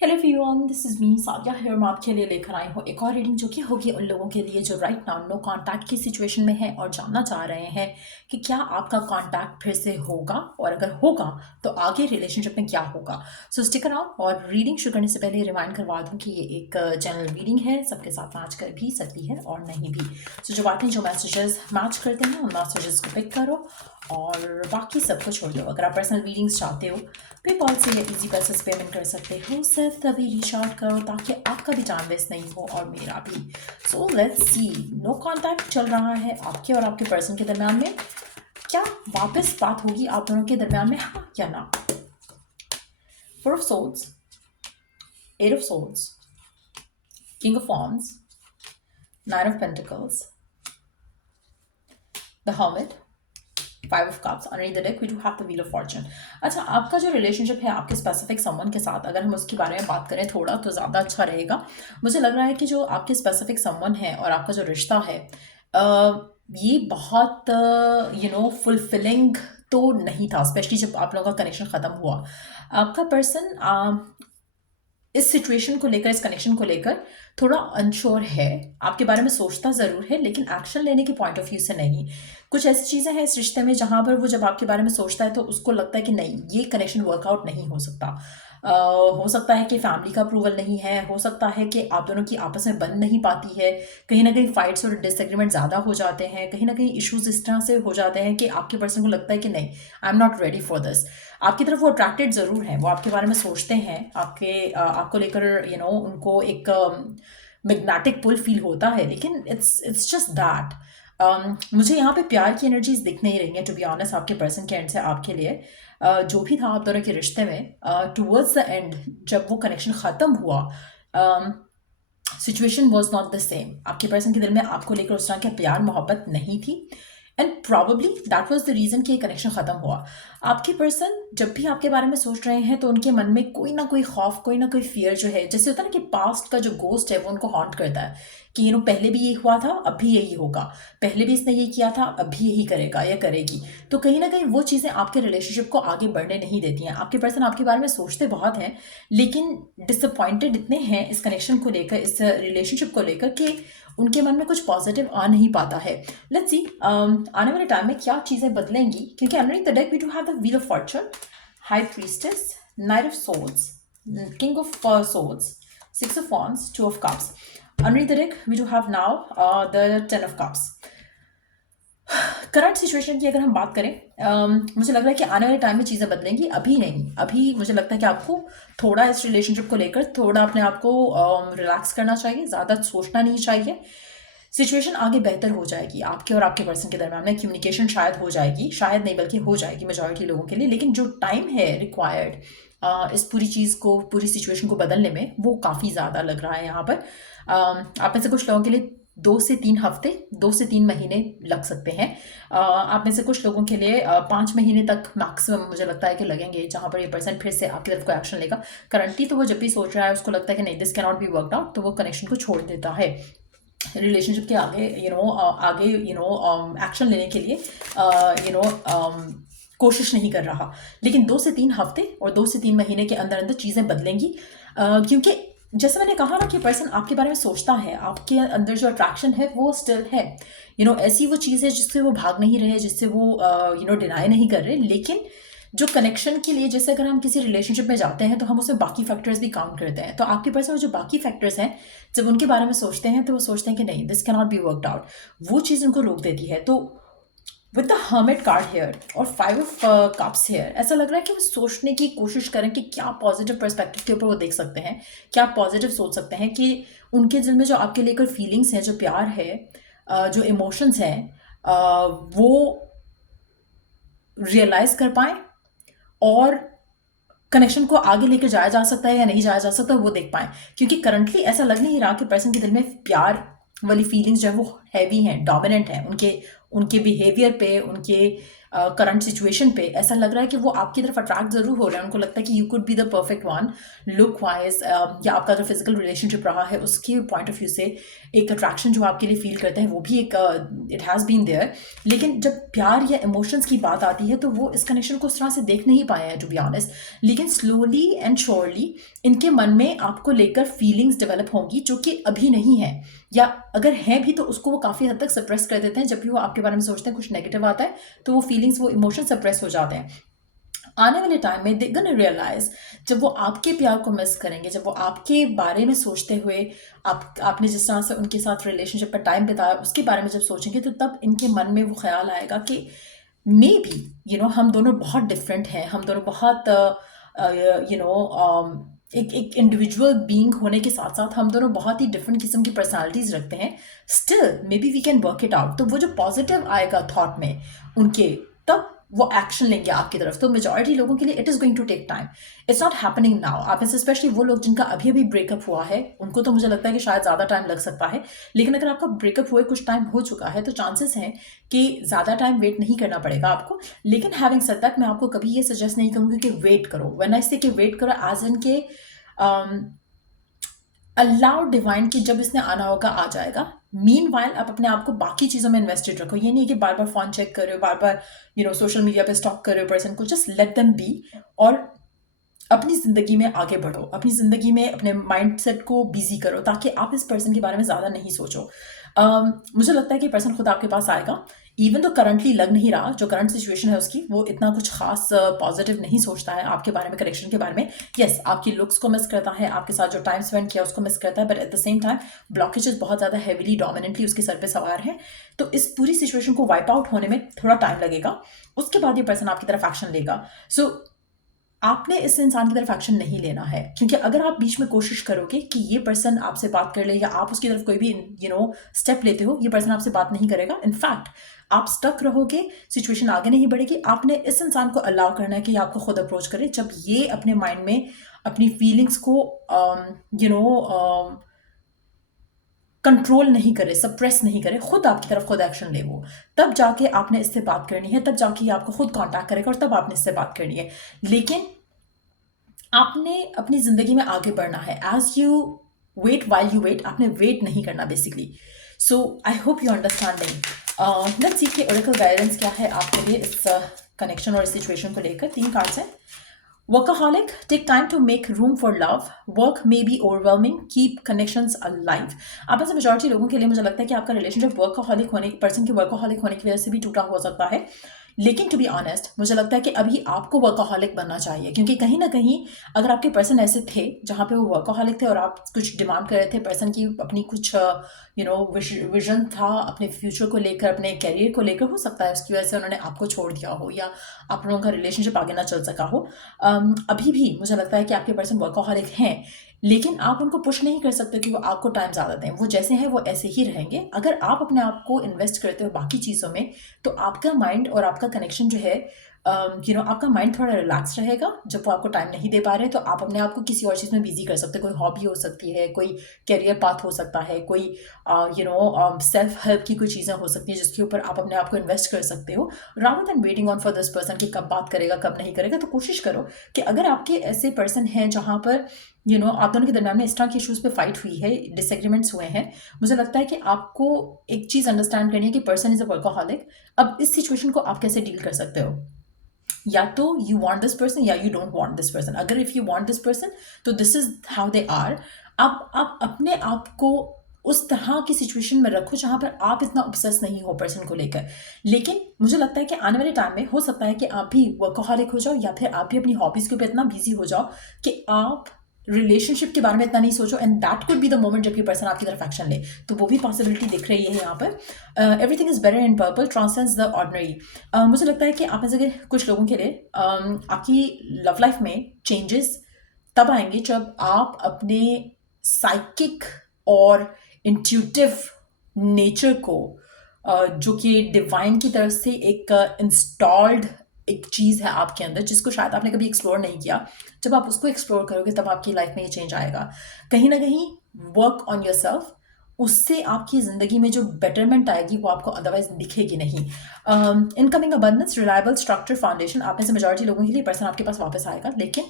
Hello everyone, this is me Sadia here. मैं आपके लिए लेकर आई हूँ एक और रीडिंग जो कि होगी उन लोगों के लिए जो राइट नाउ नो कांटेक्ट की सिचुएशन में है और जानना चाह रहे हैं कि क्या आपका कांटेक्ट फिर से होगा, और अगर होगा तो आगे रिलेशनशिप में क्या होगा। सो स्टिक अराउंड। और रीडिंग शुरू करने से पहले रिमाइंड करवा दूँ कि ये एक जनरल रीडिंग है, सबके साथ मैच कर भी सकती है और नहीं भी। सो जो बातें जो मैसेजेस मैच करते हैं उन मैसेजेस को पिक करो और बाकी सबको छोड़ दो। अगर आप पर्सनल रीडिंग्स चाहते हो पेपॉल से या इजी पैसे से पेमेंट कर सकते हो। सिर्फ तभी रीच आउट करो ताकि आपका भी टाइम वेस्ट नहीं हो और मेरा भी। So let's see, no contact चल रहा है आपके और आपके पर्सन के दरमियान में। क्या वापस बात होगी आप दोनों के दरमियान में, हाँ या ना? Four of swords, eight of swords, king of wands, nine of pentacles, the hermit, five of cups. Under the deck we do have the wheel of fortune. अच्छा, आपका जो रिलेशनशिप है आपके स्पेसिफिक समवन के साथ, अगर हम उसके बारे में बात करें थोड़ा तो ज़्यादा अच्छा रहेगा। मुझे लग रहा है कि जो आपके स्पेसिफिक समवन है और आपका जो रिश्ता है ये बहुत फुलफिलिंग तो नहीं था, स्पेशली जब आप लोगों का कनेक्शन ख़त्म हुआ। आपका पर्सन इस सिचुएशन को लेकर, इस कनेक्शन को लेकर थोड़ा अनश्योर है। आपके बारे में सोचता ज़रूर है लेकिन एक्शन लेने के पॉइंट ऑफ व्यू से नहीं। कुछ ऐसी चीज़ें हैं इस रिश्ते में जहाँ पर वो जब आपके बारे में सोचता है तो उसको लगता है कि नहीं, ये कनेक्शन वर्कआउट नहीं हो सकता। हो सकता है कि फैमिली का अप्रूवल नहीं है, हो सकता है कि आप दोनों की आपस में बन नहीं पाती है, कहीं ना कहीं फाइट्स और डिसएग्रीमेंट ज़्यादा हो जाते हैं, कहीं ना कहीं इश्यूज इस तरह से हो जाते हैं कि आपके पर्सन को लगता है कि नहीं, I am not ready for this. आपकी तरफ वो अट्रैक्टेड ज़रूर हैं, वो आपके बारे में सोचते हैं, आपको लेकर उनको एक मैग्नेटिक पुल फील होता है, लेकिन इट्स जस्ट दैट मुझे यहाँ पे प्यार की एनर्जीज दिख नहीं रही हैं टू बी ऑनेस्ट आपके पर्सन के एंड से आपके लिए। जो भी था आप दोनों के रिश्ते में, टुवर्ड्स द एंड जब वो कनेक्शन ख़त्म हुआ, situation was not the same. आपके पर्सन के दिल में आपको लेकर उस तरह की प्यार मोहब्बत नहीं थी, and probably that was the reason कि ये कनेक्शन ख़त्म हुआ। आपके पर्सन जब भी आपके बारे में सोच रहे हैं तो उनके मन में कोई ना कोई खौफ, कोई ना कोई फियर जो है, जैसे होता है ना कि पास्ट का जो गोस्ट है वो उनको हॉन्ट करता है कि पहले भी यही हुआ था, अब भी यही होगा, पहले भी इसने यही किया था, अब भी यही करेगा या करेगी। तो कहीं ना कहीं वो चीज़ें आपके रिलेशनशिप को आगे बढ़ने नहीं देती हैं। आपके पर्सन आपके बारे में सोचते बहुत हैं लेकिन डिसअपॉइंटेड इतने हैं इस कनेक्शन को लेकर, इस रिलेशनशिप को लेकर, कि उनके मन में कुछ पॉजिटिव आ नहीं पाता है। लेट्स सी आने वाले टाइम में क्या चीज़ें बदलेंगी, क्योंकि underneath the deck we do have the wheel of fortune, high priestess, knight of swords, king of swords, six of wands, two of cups. Underneath the deck, we do have now the Ten of Cups. Current situation की अगर हम बात करें, मुझे लग रहा है कि आने वाले टाइम में चीज़ें बदलेंगी, अभी नहीं। अभी मुझे लगता है कि आपको थोड़ा इस रिलेशनशिप को लेकर थोड़ा अपने आप को रिलैक्स करना चाहिए, ज़्यादा सोचना नहीं चाहिए। सिचुएशन आगे बेहतर हो जाएगी आपके और आपके पर्सन के दरम्यान में, कम्युनिकेशन शायद हो जाएगी, शायद नहीं बल्कि हो जाएगी मेजॉरिटी लोगों के लिए। लेकिन जो टाइम है रिक्वायर्ड इस पूरी चीज़ को, पूरी सिचुएशन को बदलने में, वो काफ़ी ज़्यादा लग रहा है यहाँ पर। आप में से कुछ लोगों के लिए 2 से 3 हफ्ते, 2 से 3 महीने लग सकते हैं। आप में से कुछ लोगों के लिए 5 महीने तक मैक्सिमम मुझे लगता है कि लगेंगे, जहाँ पर ये पर्सन फिर से आपकी तरफ को एक्शन लेगा। करंटली तो वो जब भी सोच रहा है उसको लगता है कि नहीं, this can not be worked out, तो वो कनेक्शन को छोड़ देता है। रिलेशनशिप के आगे एक्शन लेने के लिए कोशिश नहीं कर रहा। लेकिन 2 से 3 हफ्ते और 2 से 3 महीने के अंदर अंदर चीज़ें बदलेंगी, क्योंकि जैसे मैंने कहा ना कि पर्सन आपके बारे में सोचता है, आपके अंदर जो अट्रैक्शन है वो स्टिल है। ऐसी वो चीज़ है जिससे वो भाग नहीं रहे, जिससे वो डिनाई नहीं कर रहे। लेकिन जो कनेक्शन के लिए, जैसे अगर हम किसी रिलेशनशिप में जाते हैं तो हम उसमें बाकी फैक्टर्स भी काउंट करते हैं, तो आपके पर्सन जो बाकी फैक्टर्स हैं जब उनके बारे में सोचते हैं तो वो सोचते हैं कि नहीं, this can not be worked out, वो चीज़ उनको रोक देती है। तो with the hermit card here और फाइव ऑफ कप्स हेयर, ऐसा लग रहा है कि वो सोचने की कोशिश करें कि क्या पॉजिटिव पर्सपेक्टिव के ऊपर वो देख सकते हैं, क्या पॉजिटिव सोच सकते हैं कि उनके दिल में जो आपके लेकर फीलिंग्स हैं, जो प्यार है, जो इमोशंस हैं, वो रियलाइज कर पाएँ और कनेक्शन को आगे लेकर जाया जा सकता है या नहीं जाया जा सकता वो देख पाएँ। क्योंकि करंटली ऐसा लग नहीं रहा कि पर्सन के दिल में प्यार वाली फीलिंग्स जो है वो हैवी हैं, डोमिनेंट हैं उनके बिहेवियर पे, उनके करंट सिचुएशन पे ऐसा लग रहा है कि वो आपकी तरफ अट्रैक्ट ज़रूर हो रहे हैं। उनको लगता है कि you could be the perfect one look wise, या आपका जो फिजिकल रिलेशनशिप रहा है उसके पॉइंट ऑफ व्यू से एक अट्रैक्शन जो आपके लिए फील करते हैं वो भी एक इट हैज़ बीन देयर। लेकिन जब प्यार या इमोशंस की बात आती है तो वो इस कनेक्शन को उस तरह से देख नहीं पाए हैं टू बी ऑनेस्ट। लेकिन स्लोली एंड श्योरली इनके मन में आपको लेकर फीलिंग्स डेवलप होंगी जो कि अभी नहीं है, या अगर हैं भी तो उसको वो काफ़ी हद तक सप्रेस कर देते हैं। जब भी वो आपके बारे में सोचते हैं कुछ नेगेटिव आता है तो वो फीलिंग्स, वो इमोशन सप्रेस हो जाते हैं। आने वाले टाइम में दे गोना रियलाइज, जब वो आपके प्यार को मिस करेंगे, जब वो आपके बारे में सोचते हुए आपने जिस तरह से उनके साथ रिलेशनशिप पर टाइम बिताया उसके बारे में जब सोचेंगे तो तब इनके मन में वो ख्याल आएगा कि मे बी हम दोनों बहुत डिफरेंट हैं, हम दोनों बहुत एक इंडिविजुअल बीइंग होने के साथ साथ हम दोनों बहुत ही डिफरेंट किस्म की पर्सनालिटीज रखते हैं। Still maybe we can work it out. तो वो जो पॉजिटिव आएगा थॉट में उनके, तब वो एक्शन लेंगे आपकी तरफ। तो मेजॉरिटी लोगों के लिए it is going to take time, it's not happening now. आप में से स्पेशली वो लोग जिनका अभी अभी ब्रेकअप हुआ है उनको तो मुझे लगता है कि शायद ज़्यादा टाइम लग सकता है। लेकिन अगर आपका ब्रेकअप हुए कुछ टाइम हो चुका है तो चांसेस हैं कि ज़्यादा टाइम वेट नहीं करना पड़ेगा आपको। लेकिन हैविंग सेड दैट, मैं आपको कभी ये सजेस्ट नहीं करूँगी कि वेट करो। व्हेन आई से कि वेट करो, एज इन के अलाउ डिवाइन की जब इसने आना होगा आ जाएगा। मीन वाइल आप अपने आप को बाकी चीज़ों में इन्वेस्टेड रखो। ये नहीं है कि बार बार फ़ोन चेक कर रहे हो, बार बार सोशल मीडिया पे स्टॉक कर रहे हो पर्सन को। जस्ट लेट देम बी और अपनी ज़िंदगी में आगे बढ़ो, अपनी ज़िंदगी में अपने माइंडसेट को बिजी करो ताकि आप इस पर्सन के बारे में ज़्यादा नहीं सोचो। मुझे लगता है कि पर्सन खुद आपके पास आएगा। इवन तो करंटली लग नहीं रहा, जो करंट सिचुएशन है उसकी वो इतना कुछ खास पॉजिटिव नहीं सोचता है आपके बारे में, कनेक्शन के बारे में। यस, आपकी लुक्स को मिस करता है, आपके साथ जो टाइम स्पेंड किया उसको मिस करता है, but at the same time blockages बहुत ज़्यादा हैवीली डोमिनेंटली उसके सर पे सवार है। तो इस पूरी सिचुएशन को वाइप आउट होने में थोड़ा टाइम लगेगा, उसके बाद ये पर्सन आपकी तरफ एक्शन लेगा। सो आपने इस इंसान की तरफ एक्शन नहीं लेना है, क्योंकि अगर आप बीच में कोशिश करोगे कि ये पर्सन आपसे बात कर ले या आप उसकी तरफ कोई भी स्टेप लेते हो, ये पर्सन आपसे बात नहीं करेगा। इनफैक्ट आप स्टक रहोगे, सिचुएशन आगे नहीं बढ़ेगी। आपने इस इंसान को अलाउ करना है कि आपको खुद अप्रोच करे। जब ये अपने माइंड में अपनी फीलिंग्स को कंट्रोल नहीं करे, सप्रेस नहीं करे, खुद आपकी तरफ खुद एक्शन ले वो, तब जाके आपने इससे बात करनी है, तब जाके ये आपको खुद कांटेक्ट करेगा और तब आपने इससे बात करनी है। लेकिन आपने अपनी ज़िंदगी में आगे बढ़ना है। As you wait while you wait, आपने वेट नहीं करना बेसिकली। So I hope you understanding. Let's see कि ओरेकल गाइडेंस क्या है आपके लिए इस कनेक्शन और इस सिचुएशन को लेकर। 3 कार्ड्स हैं। Workaholic, take time to make room for love. Work may be overwhelming. Keep connections alive. आप में से मेजॉरिटी लोगों के लिए मुझे लगता है कि आपका रिलेशनशिप वर्कaholic होने, पर्सन के वर्कaholic होने की वजह से भी टूटा हो सकता है। लेकिन टू बी ऑनेस्ट मुझे लगता है कि अभी आपको वर्कaholic बनना चाहिए, क्योंकि कहीं ना कहीं अगर आपके पर्सन ऐसे थे जहाँ पे वो वर्कaholic थे और आप कुछ डिमांड कर रहे थे पर्सन की, अपनी कुछ विजन था अपने फ्यूचर को लेकर, अपने कैरियर को लेकर, हो सकता है उसकी वजह से उन्होंने आपको छोड़ दिया हो या आप लोगों का रिलेशनशिप आगे ना चल सका हो। अभी भी मुझे लगता है कि आपके पर्सन वर्कaholic हैं, लेकिन आप उनको पुश नहीं कर सकते कि वो आपको टाइम ज़्यादा दें। वो जैसे हैं वो ऐसे ही रहेंगे। अगर आप अपने आप को इन्वेस्ट करते हो बाकी चीज़ों में तो आपका माइंड और आपका कनेक्शन जो है, आपका माइंड थोड़ा रिलैक्स रहेगा। जब वो आपको टाइम नहीं दे पा रहे तो आप अपने आप को किसी और चीज़ में बिजी कर सकते हो। कोई हॉबी हो सकती है, कोई कैरियर पाथ हो सकता है, कोई सेल्फ हेल्प की कोई चीज़ें हो सकती है जिसके ऊपर आप अपने आप को इन्वेस्ट कर सकते हो, rather than waiting on for this person कि कब बात करेगा कब नहीं करेगा। तो कोशिश करो कि अगर आपके ऐसे पर्सन हैं जहाँ पर आप दोनों के दरम्यान में इस तरह के इशूज़ पे फाइट हुई है, डिसएग्रीमेंट्स हुए हैं, मुझे लगता है कि आपको एक चीज़ अंडरस्टैंड करनी है कि पर्सन इज़ अ वर्कaholic। अब इस सिचुएशन को आप कैसे डील कर सकते हो? या तो यू वांट दिस पर्सन या you don't want this person. अगर if you want this person तो this is how they are. आप अपने आप को उस तरह की सिचुएशन में रखो जहाँ पर आप इतना ऑब्सेस नहीं हो पर्सन को लेकर। लेकिन मुझे लगता है कि आने वाले टाइम में हो सकता है कि आप भी वर्कaholic हो जाओ या फिर आप भी अपनी हॉबीज़ के ऊपर इतना बिजी हो जाओ कि आप रिलेशनशिप के बारे में इतना नहीं सोचो, and that could be the moment जब ये पर्सन आपकी तरफ एक्शन ले। तो वो भी पॉसिबिलिटी दिख रही है यहाँ पर। Everything is better in purple transcends the ordinary. मुझे लगता है कि आप में से कुछ लोगों के लिए आपकी लव लाइफ में चेंजेस तब आएंगे जब आप अपने साइकिक और इंट्यूटिव नेचर को, जो कि डिवाइन की तरफ से एक इंस्टॉल्ड एक चीज़ है आपके अंदर जिसको शायद आपने कभी एक्सप्लोर नहीं किया, जब आप उसको एक्सप्लोर करोगे तब आपकी लाइफ में ये चेंज आएगा। कहीं ना कहीं वर्क ऑन योर सेल्फ, उससे आपकी ज़िंदगी में जो बेटरमेंट आएगी वो आपको अदरवाइज दिखेगी नहीं। Incoming abundance, reliable structure, foundation, आप में से मेजॉरिटी लोगों के लिए पर्सन आपके पास वापस आएगा, लेकिन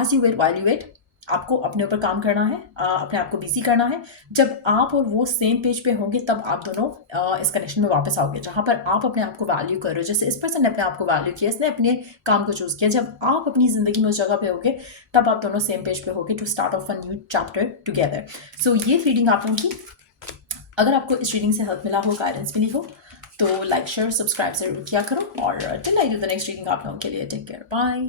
as you wait while you wait आपको अपने ऊपर काम करना है, अपने आप को बिजी करना है। जब आप और वो सेम पेज पे होंगे तब आप दोनों इस कनेक्शन में वापस आओगे, जहाँ पर आप अपने आप को वैल्यू कर रहे हो। जैसे इस पर्सन ने अपने आप को वैल्यू किया, इसने अपने काम को चूज किया। जब आप अपनी जिंदगी में उस जगह पे होगे तब आप दोनों सेम पेज पे होगे to start off a new chapter together. So ये रीडिंग आप लोगों की, अगर आपको इस रीडिंग से हेल्प मिला हो, गाइडेंस मिली हो, तो लाइक शेयर सब्सक्राइब जरूर किया करो। और till I do the next reading आप लोगों के लिए टेक केयर, बाय।